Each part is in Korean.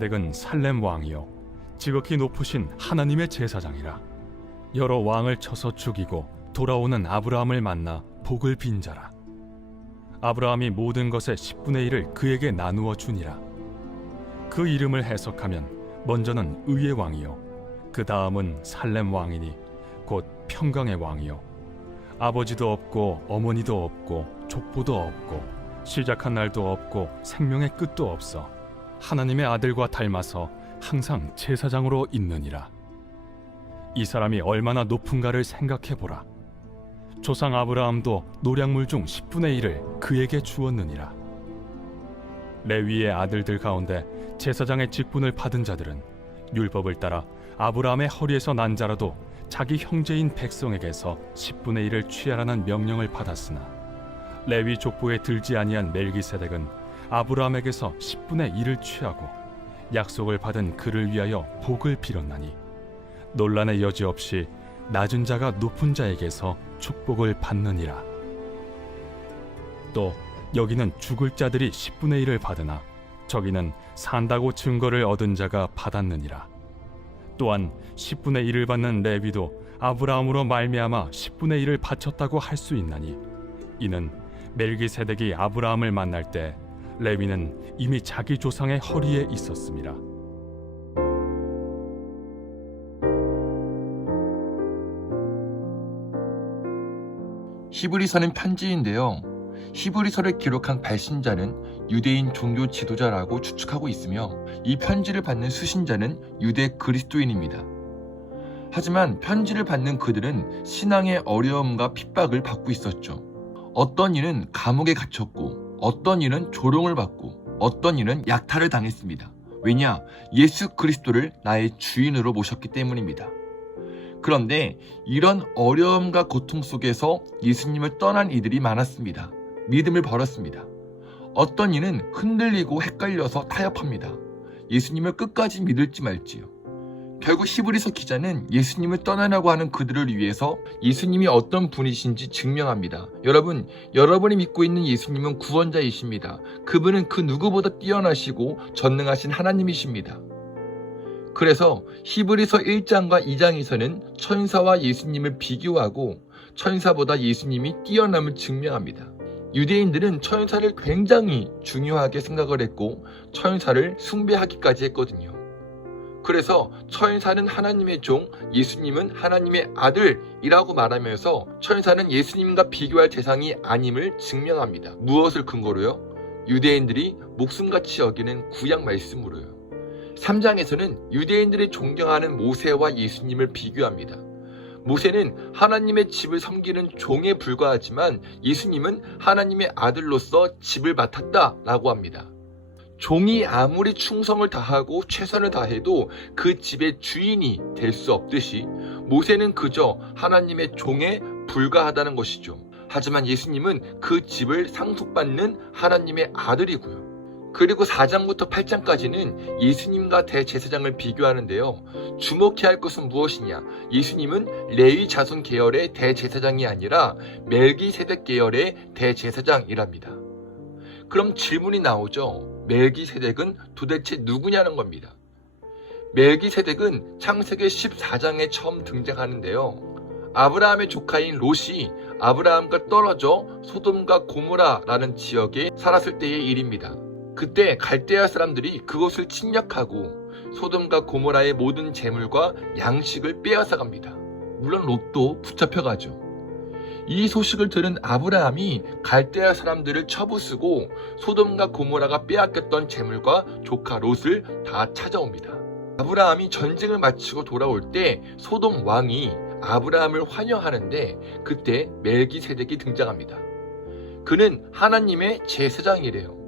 멜기세덱은 살렘 왕이요. 지극히 높으신 하나님의 제사장이라. 여러 왕을 쳐서 죽이고 돌아오는 아브라함을 만나 복을 빈 자라. 아브라함이 모든 것의 10분의 1을 그에게 나누어 주니라. 그 이름을 해석하면 먼저는 의의 왕이요. 그 다음은 살렘 왕이니 곧 평강의 왕이요. 아버지도 없고 어머니도 없고 족보도 없고 시작한 날도 없고 생명의 끝도 없어 하나님의 아들과 닮아서 항상 제사장으로 있느니라. 이 사람이 얼마나 높은가를 생각해 보라. 조상 아브라함도 노량물 중 10분의 1을 그에게 주었느니라. 레위의 아들들 가운데 제사장의 직분을 받은 자들은 율법을 따라 아브라함의 허리에서 난 자라도 자기 형제인 백성에게서 10분의 1을 취하라는 명령을 받았으나 레위 족보에 들지 아니한 멜기세덱은 아브라함에게서 10분의 1을 취하고 약속을 받은 그를 위하여 복을 빌었나니 논란의 여지 없이 낮은 자가 높은 자에게서 축복을 받느니라. 또 여기는 죽을 자들이 10분의 1을 받으나 저기는 산다고 증거를 얻은 자가 받았느니라. 또한 10분의 1을 받는 레위도 아브라함으로 말미암아 10분의 1을 바쳤다고 할 수 있나니 이는 멜기세덱이 아브라함을 만날 때 레위는 이미 자기 조상의 허리에 있었습니다. 히브리서는 편지인데요. 히브리서를 기록한 발신자는 유대인 종교 지도자라고 추측하고 있으며 이 편지를 받는 수신자는 유대 그리스도인입니다. 하지만 편지를 받는 그들은 신앙의 어려움과 핍박을 받고 있었죠. 어떤 이는 감옥에 갇혔고 어떤 이는 조롱을 받고 어떤 이는 약탈을 당했습니다. 왜냐? 예수 그리스도를 나의 주인으로 모셨기 때문입니다. 그런데 이런 어려움과 고통 속에서 예수님을 떠난 이들이 많았습니다. 믿음을 버렸습니다. 어떤 이는 흔들리고 헷갈려서 타협합니다. 예수님을 끝까지 믿을지 말지요. 결국 히브리서 기자는 예수님을 떠나라고 하는 그들을 위해서 예수님이 어떤 분이신지 증명합니다. 여러분, 여러분이 믿고 있는 예수님은 구원자이십니다. 그분은 그 누구보다 뛰어나시고 전능하신 하나님이십니다. 그래서 히브리서 1장과 2장에서는 천사와 예수님을 비교하고 천사보다 예수님이 뛰어남을 증명합니다. 유대인들은 천사를 굉장히 중요하게 생각을 했고 천사를 숭배하기까지 했거든요. 그래서 천사는 하나님의 종, 예수님은 하나님의 아들이라고 말하면서 천사는 예수님과 비교할 대상이 아님을 증명합니다. 무엇을 근거로요? 유대인들이 목숨같이 여기는 구약 말씀으로요. 3장에서는 유대인들이 존경하는 모세와 예수님을 비교합니다. 모세는 하나님의 집을 섬기는 종에 불과하지만 예수님은 하나님의 아들로서 집을 맡았다라고 합니다. 종이 아무리 충성을 다하고 최선을 다해도 그 집의 주인이 될 수 없듯이 모세는 그저 하나님의 종에 불과하다는 것이죠. 하지만 예수님은 그 집을 상속받는 하나님의 아들이고요. 그리고 4장부터 8장까지는 예수님과 대제사장을 비교하는데요. 주목해야 할 것은 무엇이냐? 예수님은 레위 자손 계열의 대제사장이 아니라 멜기세덱 계열의 대제사장이랍니다. 그럼 질문이 나오죠. 멜기세덱은 도대체 누구냐는 겁니다. 멜기세덱은 창세기 14장에 처음 등장하는데요. 아브라함의 조카인 롯이 아브라함과 떨어져 소돔과 고모라라는 지역에 살았을 때의 일입니다. 그때 갈대아 사람들이 그곳을 침략하고 소돔과 고모라의 모든 재물과 양식을 빼앗아 갑니다. 물론 롯도 붙잡혀가죠. 이 소식을 들은 아브라함이 갈대아 사람들을 쳐부수고 소돔과 고모라가 빼앗겼던 재물과 조카 롯을 다 찾아옵니다. 아브라함이 전쟁을 마치고 돌아올 때 소돔 왕이 아브라함을 환영하는데 그때 멜기세덱이 등장합니다. 그는 하나님의 제사장이래요.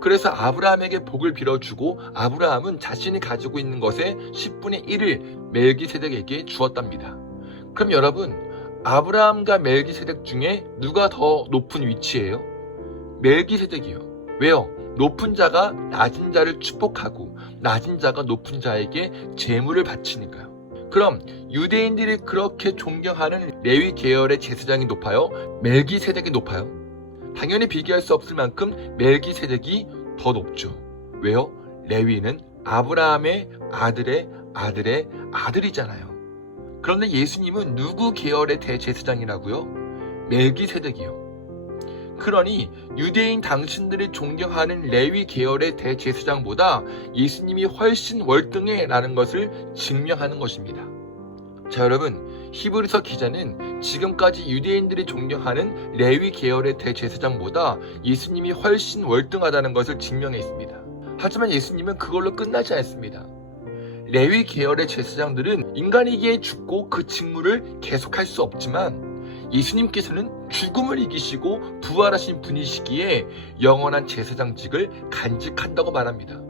그래서 아브라함에게 복을 빌어주고 아브라함은 자신이 가지고 있는 것의 10분의 1을 멜기세덱에게 주었답니다. 그럼 여러분, 아브라함과 멜기세덱 중에 누가 더 높은 위치예요? 멜기세덱이요. 왜요? 높은 자가 낮은 자를 축복하고 낮은 자가 높은 자에게 재물을 바치니까요. 그럼 유대인들이 그렇게 존경하는 레위 계열의 제사장이 높아요? 멜기세덱이 높아요? 당연히 비교할 수 없을 만큼 멜기세덱이 더 높죠. 왜요? 레위는 아브라함의 아들의 아들의 아들이잖아요. 그런데 예수님은 누구 계열의 대제사장이라고요? 멜기세덱이요. 그러니 유대인 당신들이 존경하는 레위 계열의 대제사장보다 예수님이 훨씬 월등해라는 것을 증명하는 것입니다. 자 여러분 히브리서 기자는 지금까지 유대인들이 존경하는 레위 계열의 대제사장보다 예수님이 훨씬 월등하다는 것을 증명했습니다. 하지만 예수님은 그걸로 끝나지 않습니다. 레위 계열의 제사장들은 인간이기에 죽고 그 직무를 계속할 수 없지만 예수님께서는 죽음을 이기시고 부활하신 분이시기에 영원한 제사장직을 간직한다고 말합니다.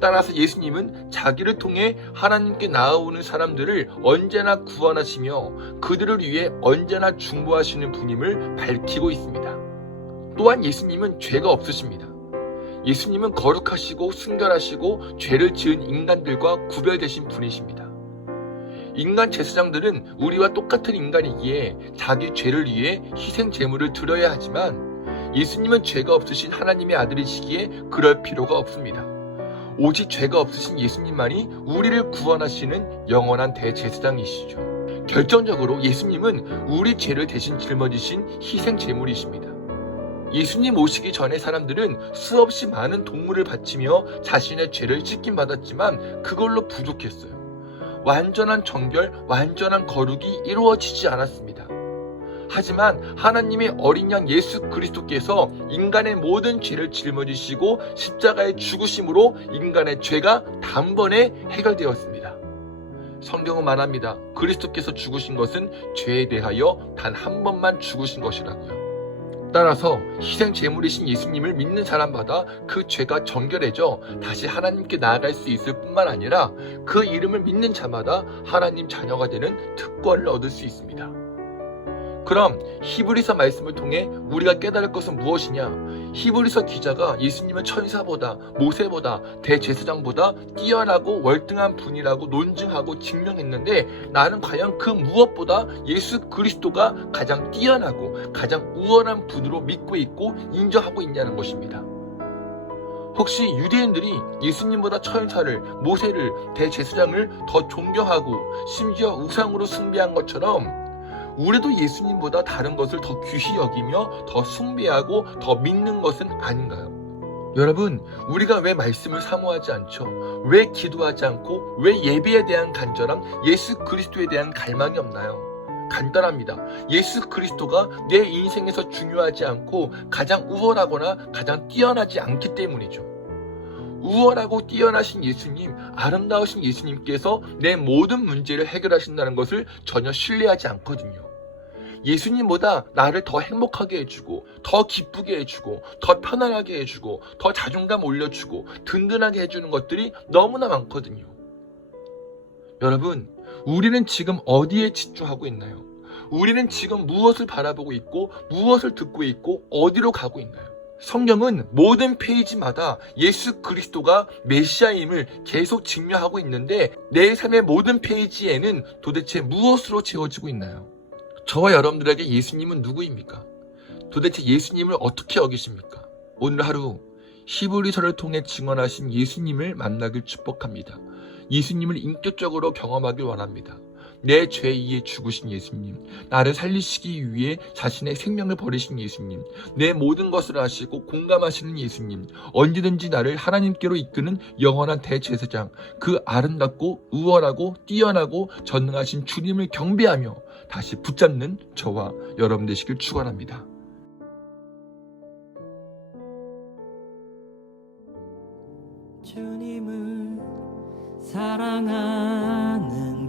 따라서 예수님은 자기를 통해 하나님께 나아오는 사람들을 언제나 구원하시며 그들을 위해 언제나 중보하시는 분임을 밝히고 있습니다. 또한 예수님은 죄가 없으십니다. 예수님은 거룩하시고 순결하시고 죄를 지은 인간들과 구별되신 분이십니다. 인간 제사장들은 우리와 똑같은 인간이기에 자기 죄를 위해 희생 제물을 드려야 하지만 예수님은 죄가 없으신 하나님의 아들이시기에 그럴 필요가 없습니다. 오직 죄가 없으신 예수님만이 우리를 구원하시는 영원한 대제사장이시죠. 결정적으로 예수님은 우리 죄를 대신 짊어지신 희생 제물이십니다. 예수님 오시기 전에 사람들은 수없이 많은 동물을 바치며 자신의 죄를 씻김 받았지만 그걸로 부족했어요. 완전한 정결, 완전한 거룩이 이루어지지 않았습니다. 하지만 하나님의 어린 양 예수 그리스도께서 인간의 모든 죄를 짊어지시고 십자가에 죽으심으로 인간의 죄가 단번에 해결되었습니다. 성경은 말합니다. 그리스도께서 죽으신 것은 죄에 대하여 단 한 번만 죽으신 것이라고요. 따라서 희생 제물이신 예수님을 믿는 사람마다 그 죄가 정결해져 다시 하나님께 나아갈 수 있을 뿐만 아니라 그 이름을 믿는 자마다 하나님 자녀가 되는 특권을 얻을 수 있습니다. 그럼 히브리서 말씀을 통해 우리가 깨달을 것은 무엇이냐? 히브리서 기자가 예수님은 천사보다 모세보다 대제사장보다 뛰어나고 월등한 분이라고 논증하고 증명했는데 나는 과연 그 무엇보다 예수 그리스도가 가장 뛰어나고 가장 우월한 분으로 믿고 있고 인정하고 있냐는 것입니다. 혹시 유대인들이 예수님보다 천사를, 모세를, 대제사장을 더 존경하고 심지어 우상으로 숭배한 것처럼 우리도 예수님보다 다른 것을 더 귀히 여기며 더 숭배하고 더 믿는 것은 아닌가요? 여러분, 우리가 왜 말씀을 사모하지 않죠? 왜 기도하지 않고 왜 예배에 대한 간절함, 예수 그리스도에 대한 갈망이 없나요? 간단합니다. 예수 그리스도가 내 인생에서 중요하지 않고 가장 우월하거나 가장 뛰어나지 않기 때문이죠. 우월하고 뛰어나신 예수님, 아름다우신 예수님께서 내 모든 문제를 해결하신다는 것을 전혀 신뢰하지 않거든요. 예수님보다 나를 더 행복하게 해주고, 더 기쁘게 해주고, 더 편안하게 해주고, 더 자존감 올려주고, 든든하게 해주는 것들이 너무나 많거든요. 여러분, 우리는 지금 어디에 집중하고 있나요? 우리는 지금 무엇을 바라보고 있고, 무엇을 듣고 있고, 어디로 가고 있나요? 성경은 모든 페이지마다 예수 그리스도가 메시아임을 계속 증명하고 있는데 내 삶의 모든 페이지에는 도대체 무엇으로 채워지고 있나요? 저와 여러분들에게 예수님은 누구입니까? 도대체 예수님을 어떻게 여기십니까? 오늘 하루 히브리서를 통해 증언하신 예수님을 만나길 축복합니다. 예수님을 인격적으로 경험하길 원합니다. 내 죄이에 죽으신 예수님, 나를 살리시기 위해 자신의 생명을 버리신 예수님, 내 모든 것을 아시고 공감하시는 예수님, 언제든지 나를 하나님께로 이끄는 영원한 대제사장, 그 아름답고 우월하고 뛰어나고 전능하신 주님을 경배하며 다시 붙잡는 저와 여러분 되시길 축원합니다. 주님을 사랑하는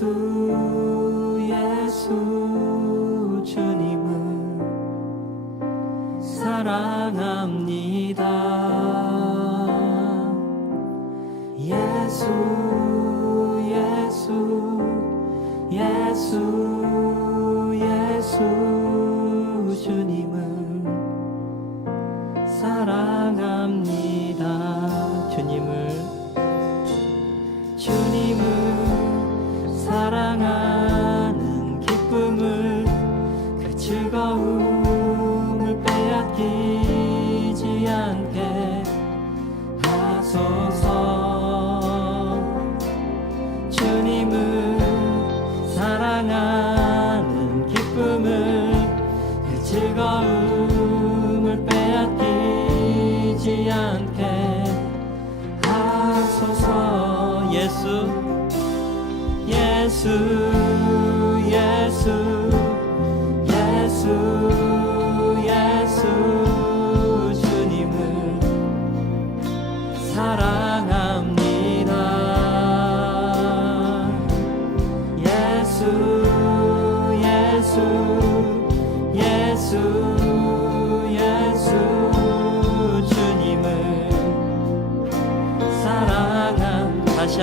예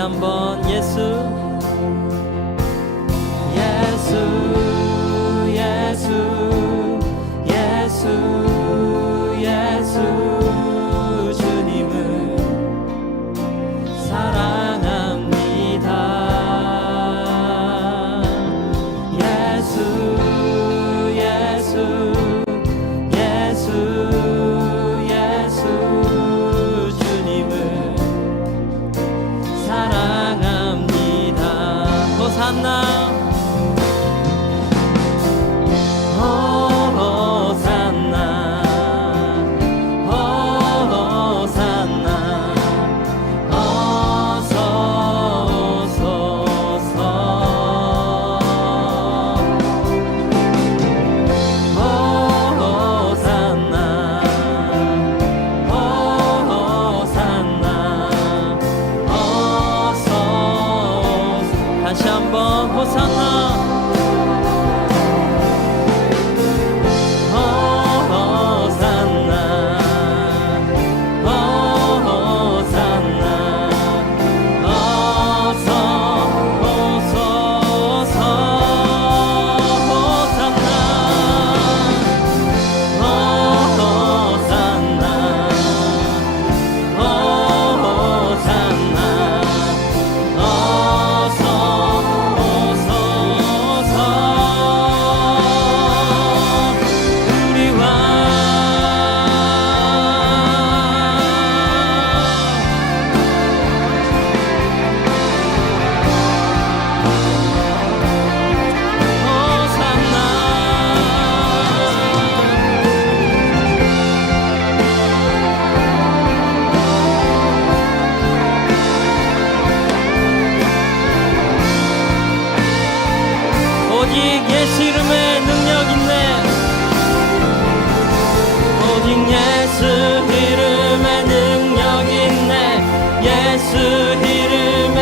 한번 Jesus.